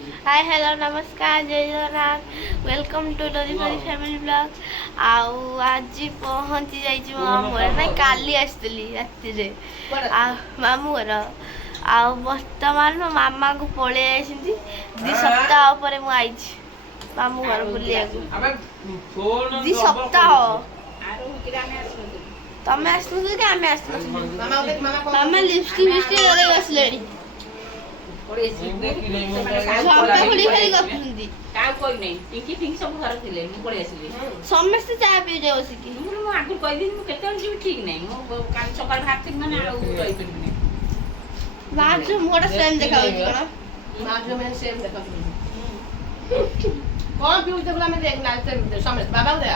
हाय hello नमस्कार जय Jagannath welcome to डोरीफरी फैमिली ब्लॉग आज पहुँची जाइए मामू घर ना काली आसती राति मामू घर बर्तमान मो मामा को पलि दी सप्ताह पर मुझे मामू घर बुलिया दी सप्ताह तमें आसलु कि आम आसलु मामा लिपस्टिक फिस्टिक लगे आसले समस्ते चा पी बसिकी ठीक नहीं सकाल भात बाजू मोटा सेम देखा बाजू में सेम देखा कौन पीऊ जब मैं देखना समझ बाबा दे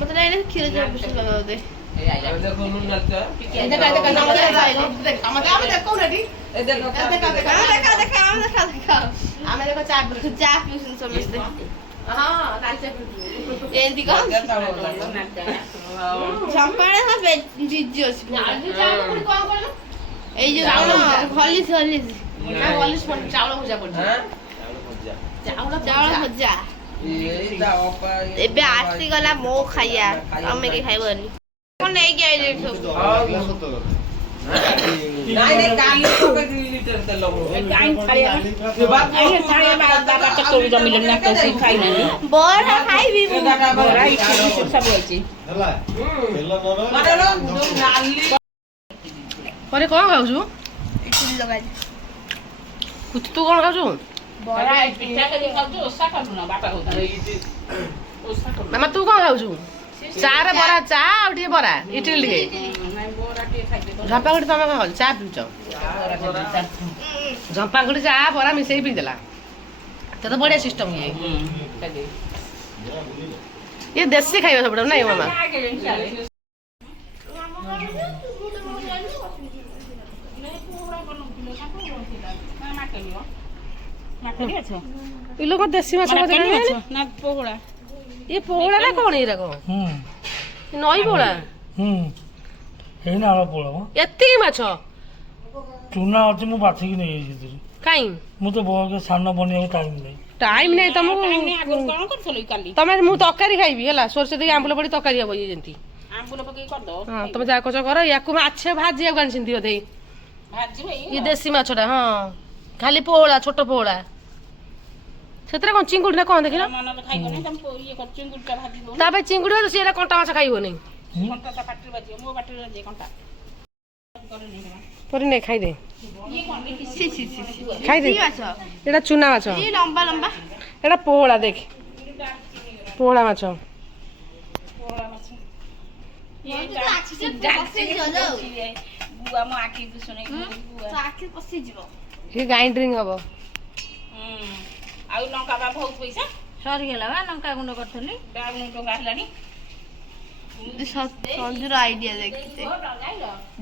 मतलब इन्हें खीर जो बिस्कुट लगा दे देखो नून नलता ये देखो हम देखो रेडी ये देखो देखो हमें देखो चाय पीसन समझते हां लाल चाय पीऊ ये दिखा चंपाड़े ना जिज्जो चाय को कौन कर এই যে হলিস হলিস না হলিস পড় চাউল ভজা পড় চাউল ভজা এই দাও পা ଏବେ ଆସିଗଲା ମୋ ଖାଇବା ତମେ କି ଖାଇବନି କଣ ନେଇକି ଆଇଲେ ସବୁ ନାଇଁ ନାଇଁ କାଲି ତ 2 ଲିଟର ତେଲ ମୋ काइन खाया ये बात ये खाया बाबा चक्कर जमिल ना कैसे खाइ नहीं ବରା ଖାଇବି ମୁଁ बड़ा इच्छा सब होची ହେଲା ତେଲ ନର ମାନେ लो नाली ପରେ କଣ ଖାଉଛୁ ଇଟିଲି ଲଗାଇ ତୁ କଣ ଖାଉଛୁ बड़ा पिठा के खाउ जो ओसा करू ना बापा होता ओसा करू ମାମା ତୁ କଣ ଖାଉଛୁ ଚା ରେ ବରା ଚା ଆଉ ଟିକେ ବରା ଇଟିଲି ଟିକେ मैं बोरा के खाइ दे ଝମ୍ପାଗୁଡ଼ି ତମେ କଣ ଖାଉଛ ଚା ପିଉଛ ଝମ୍ପାଗୁଡ଼ି ଚା ବରା ମିଶେଇ ପିଇଦେଲା ତ ବଢିଆ ସିଷ୍ଟମ ଇଏ ଇଏ ଦେଶୀ ଖାଇବା ସବୁଠାରୁ ନାଇଁ ମାମା ଏ ଲୋକ ଦେଶୀ ମାଛ ना पोहड़ा ଇଏ ପୋହଳା ନା କଣ ଏଇରା କଣ ନଈ ପୋହଳା ଏଇ ନାଳ ପୋଳ ଏତିକି ମାଛ ଚୁନା ଅଛି ମୁଁ ବାଛିକି ନେଇଯାଇଛି କାଇଁ ମୁଁ ତ ବହୁତ ସାନ ବନିବାକୁ ଟାଇମ୍ ନାହିଁ ଟାଇମ ନାହିଁ ତମକୁ आगु कोन करथलो काली ତମେ ମୁଁ ତରକାରୀ ଖାଇବି ହେଲା ସୋରିଷ ଦେଇକି ଆମ୍ବୁଲ ପଡି ତରକାରୀ ହବ ଇଏ ଯେମିତି आंबुल पके कर दो ହଁ ତମେ ଯାହା କରୁଛ କର ୟାକୁ ମାଛ ଭାଜିବାକୁ ଆଣିଛନ୍ତି ବୋଧେ भाजी भाई ଇଏ ଦେଶୀ ମାଛଟା ହଁ ଖାଲି ପୋହଳା ଛୋଟ ପୋହଳା ସେଥିରେ କଣ ଚିଙ୍ଗୁଡି ନା କଣ ଦେଖିଲ मन तो खाइबो नहीं तुम ये कर चिंगुटा भाजी दो ତା ପାଇଁ ଚିଙ୍ଗୁଡି ଅଛି ଏରା କଣ୍ଟା ମାଛ ଖାଇବନି कंटा ता पाटी भाजी मो पाटी जे कंटा ପରେ ନେ ଖାଇଦେ ये कोन ସି ସି ସି ଖାଇଦେ କି ମାଛ ଏଟା ଚୁନା ମାଛ ଏ ଲମ୍ବା ଲମ୍ବା ଏଟା ପୋହଳା ଦେଖ ପୋହଳା ମାଛ पोहड़ा माछ ये ଆଖି ସେ ପଶିଯିବ ଲୋ बुआ मो आखी दुसने बुआ ତ ଆଖି ପଶିଯିବ ଇଏ ଗ୍ରାଇଣ୍ଡରିଂ ହବ ଆଉ ଲଙ୍କା ବା ବହୁତ ପଇସା ସରିଗଲା ବା ଲଙ୍କା ଗୁଣ୍ଡ କରିଥିଲି ବ୍ୟାଗ नु ଟଙ୍କା ହେଲାନି ସଞ୍ଜୁର ଆଇଡିଆ ଦେଖିତେ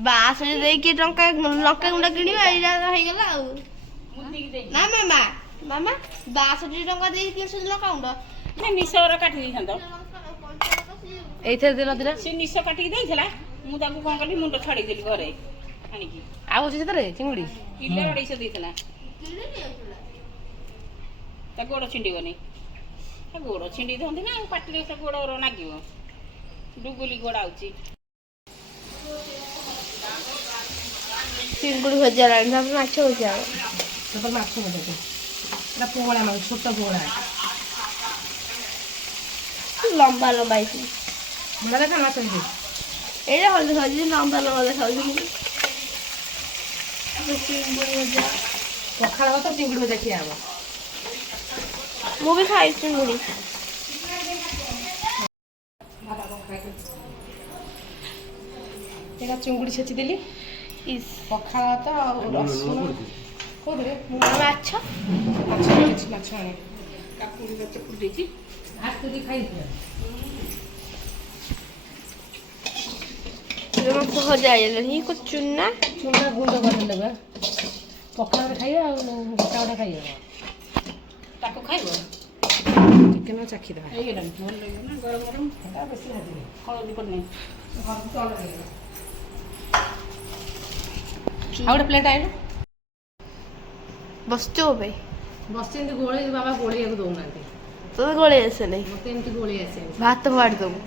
ବାସରେ ଦେଇକି ଲଙ୍କା ଗୁଣ୍ଡ କିଣିବା ଏଇଟା ହେଇଗଲା ଆଉ ମୁଦିକି ଦେଇ ନା ମାମା ମାମା 62 ଟଙ୍କା ଦେଇକି କିଣିଥିଲି ଲଙ୍କା ଗୁଣ୍ଡ ନା ନିଶର କାଟି ଦେଇଥାନ୍ତ ଏଇଥିରେ ଦିନ ଦିନ ସେ ନିଶ କାଟିକି ଦେଇଥିଲା ମୁଁ ତାକୁ କଣ କଲି ମୁଣ୍ଡ ଛଡେଇ ଦେଲି ଘରେ ଆଣିକି ଆଉ ଅଛି ସେଥିରେ ଚିଙ୍ଗୁଡି କିଲେ 250 ଦେଇଥିଲା ତା ଗୋଡ ଛିଣ୍ଡିବନି ତା ଗୋଡ ଛିଣ୍ଡି ଦିଅନ୍ତି ନା ପାଟିରେ ସେ ଗୋଡ ନାଗିବ ଡୁଗୁଲି ଗୋଡ ଆଉଛି ଚିଙ୍ଗୁଡ଼ି ଭଜା ରାଣି ତାପରେ ମାଛ ଭଜା ତାପରେ ମାଛ ଭଜା ଏଟା ପୋହଳା ମାଛ ଛୋଟ ପୋହଳା ଲମ୍ବା ଲମ୍ବା ହେଇଛି ଭଲ ଦେଖା ମାଛ ହେଇଛି ଏଇଟା ଭଲ ଦେଖାଉଛି ଲମ୍ବା ଲମ୍ବା ଦେଖାଉଛି ଚିଙ୍ଗୁଡ଼ି ଭଜା ପଖାଳ ଭାତ ଚିଙ୍ଗୁଡି ଭଜା ଖିଆ ହବ ମୁଁ ବି ଖାଇଛି ଚିଙ୍ଗୁଡ଼ି ଏଇଟା ଚିଙ୍ଗୁଡି ଛେଚି ଦେଲି ଇସ୍ ପଖାଳ ଭାତ ଆଉ ରସୁଣ କୋଉଥିରେ ମାଛ ମାଛ ଛେଚି ମାଛ ଆଣେ କାକୁଡି ଗଛ ଫୁଟେଇଛି ହାତ ଦେଇ ଖାଇଥିଲା ମାଛ ଭଜା ହେଇଗଲାଣି ଇଏ ଚୁନା ଚୁନା ଗୁଣ୍ଡ କରିଦେଲେ ବା ପଖାଳରେ ଖାଇବା ଆଉ ଗୋଟା ଗୋଟା ଖାଇବା ତାକୁ ଖାଇବ ଚିକେନ ଚାଖିଦେବା ହେଇଗଲାଣି ଭଲ ଲାଗିବ ନା ଗରମ ଗରମ ବେଶୀ ଭାଜିବେ ହଳଦୀ ପଡନି ଆଉ ଗୋଟେ ପ୍ଲେଟ୍ ଆଣିଲୁ ବସିଛୁ ଭାଇ ବସି ଏମିତି ଗୋଳେଇ ବାବା ଗୋଳେଇବାକୁ ଦଉନାହାନ୍ତି ତୋତେ ଗୋଳେଇ ଆସେ ନାଇଁ ମତେ ଏମିତି ଗୋଳେଇ ଆସେନି ଭାତ ଫାଡ଼ି ଦବୁ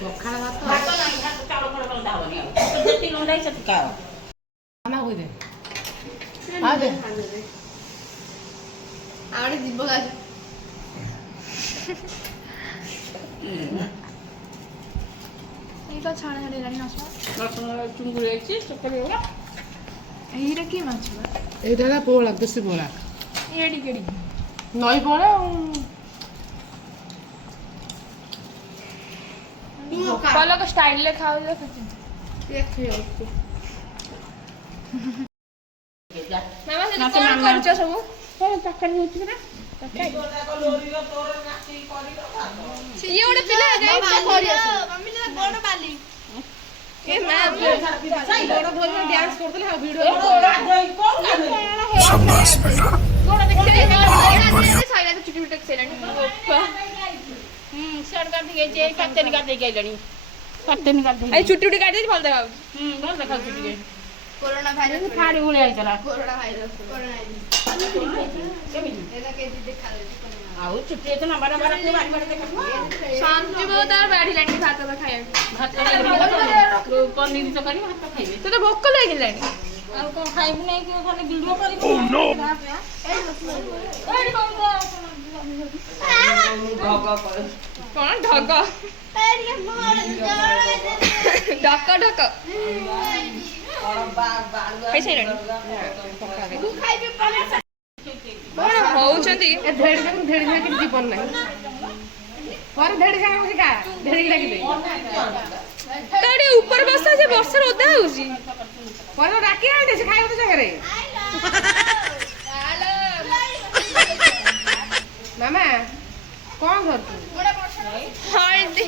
ପଖାଳ ଭାତ ଭାତ ନାହିଁ ଭାତ ଚାଉଳ ଫଳ ରନ୍ଧା ହବନି ଆଉ ଯେତିକି ରନ୍ଧା ହେଇଛି ସେତିକି ଖାଅ ମାମା କହିଦେ ଆଉ ଦେ ଆଉ ଗୋଟେ ଯିବ ଗାଜ ଏଇଟା ଛାଣା ଛାଡ଼ିଲାଣି ମାଛ ରସୁଣ ଚୁଙ୍ଗୁଡ଼ି ହେଇଛି ଚକରି ଗୁଡ଼ା ଏଇଟା କି ମାଛ ଏଇଟା ହେଲା ପୋହଳା ଦେଶୀ ପୋହଳା ଏଡି କେଡି ନଈ ପୋହଳା ଆଉ ଗୋପାଲକ ଷ୍ଟାଇଲରେ ଖାଉଛି ମାମା ସେଠି ନାଚ କଣ ମାମା। କରୁଛ ସବୁ ତରକାରୀ ହଉଛି ପରା ଇଏ ଗୋଟେ ପିଲା ଯାଇଥିଲା କରି ଆସେ ଏ ମା ଗୋଡ଼ ଧୋଇକି ଡ୍ୟାନ୍ସ କରୁଥିଲେ ଆଉ ଭିଡ଼ିଓ ଚୁଟି ବିଟ ସେଲାଣି ସିଆଡ଼େ କାଟିକି ହେଇଛି କାଟେନି କାଟିକି ଆଇଲାଣି କାଟେନି କାଟିକି ଆଇ ଚୁଟି ବିଟ କାଟି ଦେଇଛି ଭଲ ଦେଖାଉଛି ଭଲ ଦେଖାଉଛି ଟିକେ କୋରୋନା ଭାଇରସ ଫାଡ଼ି ଭଳିଆ ହେଇଥିଲା କୋରୋନା ଭାଇରସ କୋରୋନା କେମିତି ଏଟା କେଜି ଦେଖାଯାଉଛି ଆଉ ଚୁଟି ଏତେ ନମ୍ବା ନମ୍ବା ରଖିଲେ ବାଡ଼ି ବାଡ଼ି ଦେଖାଯିବ ଶାନ୍ତି ବୋଉ ତାର ବାଢିଲାଣି ଭାତ ଖାଇବାକୁ ଭାତ ପନିର ତରକାରୀ ଭାତ ଖାଇବେ ତୋତେ ଭୋକ ଲାଗିଲାଣି ଆଉ କ'ଣ ଖାଇବୁ ନାଇଁ କି ଖାଲି ଭିଡ଼ିଓ କରିବୁ କଣ ଢଗ ଢକ ଢକ ଖାଇସାରିଲାଣି କଣ ହଉଛନ୍ତି ଧେଡ଼ି ଧେଡ଼ି ଜୀବନ ନାହିଁ ପରେ ଧେଡ଼ି ସାଙ୍ଗେ ବସି ଖା ଧେଡ଼ି ଲାଗିବେ ତାଠି ଉପରେ ବସା ସେ ବର୍ଷାରେ ଓଦା ହଉଛି ପରେ ଡାକି ଆଣେ ସେ ଖାଇବ ତ ଜାଗାରେ ମାମା କ'ଣ କରୁଛୁ ହଳଦୀ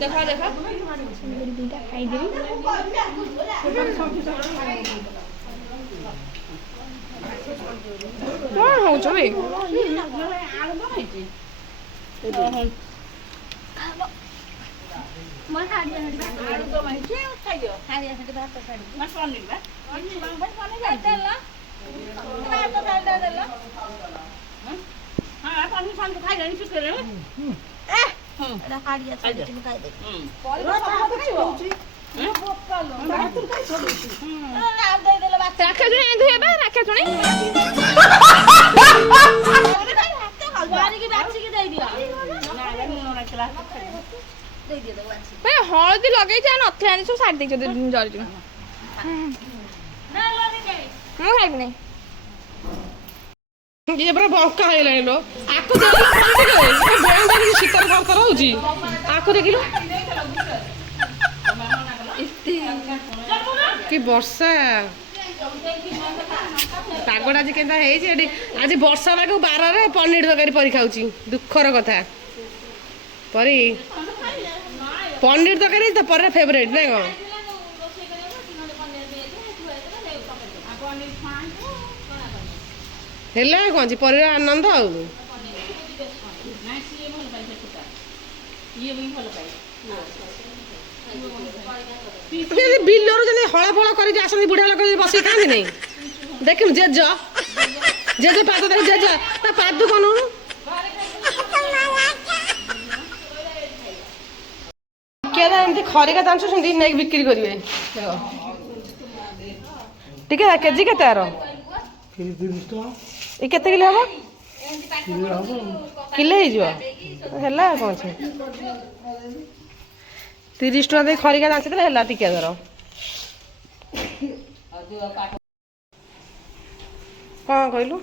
ଦେଖ ଦେଖ କଣ ହଉଛ ବେ ରାକ୍ଷାସୁଣୀ ଏମିତି ହେବା ରାକ୍ଷାସୁଣୀ ହଳଦୀ ଲଗେଇଛି ଆଉ ନଥିଲା ସବୁ ଛାଡ଼ି ଦେଇଛ ଜରିଛୁ ମୁଁ ଖାଇବି ନାହିଁ ଇଏ ପୁରା ବଙ୍କା ହେଇଗଲାଣି ଲୋ ଆକୁ ଶୀତରେ କର ହଉଛି ଆକୁ ଦେଖିଲୁ କି ବର୍ଷା ପାଗଟା ଆଜି କେନ୍ତା ହେଇଛି ଏଠି ଆଜି ବର୍ଷା ପାଗ ବାରରେ ପନିର ତରକାରୀ ପରି ଖାଉଛି ଦୁଃଖର କଥା ପରି ପନିର ତରକାରୀ ତ ପରେ ଫେଭରେଟ୍ ନାଇଁ କ'ଣ ହେଲା କ'ଣ ଅଛି ପରିବାର ଆନନ୍ଦ ଆଉ ବିଲରୁ ଯେମିତି ହଳ ଫଳ କରିକି ଆସନ୍ତି ବୁଢ଼ା ଲୋକ ବସିକି ଖାଆନ୍ତି ନାଇଁ ଦେଖିବୁ ଜେଜ ପାଦ ଦେଖି ଜେଜ ତା ପାଦ କଣ ଏମିତି ଖରିକା ଚାଞ୍ଚୁଛନ୍ତି ନେଇକି ବିକ୍ରି କରିବେ ଟିକେ କେଜି କେତେ ଆର ଏ କେତେ କିଲୋ ହବ କିଲୋ ହେଇଯିବ ହେଲା କ'ଣ ଅଛି 30 ଟଙ୍କା ଦେଇ ଖରିକା ଚାଞ୍ଚି ଦେଲେ ହେଲା ଟିକେ ଧର କ'ଣ କହିଲୁ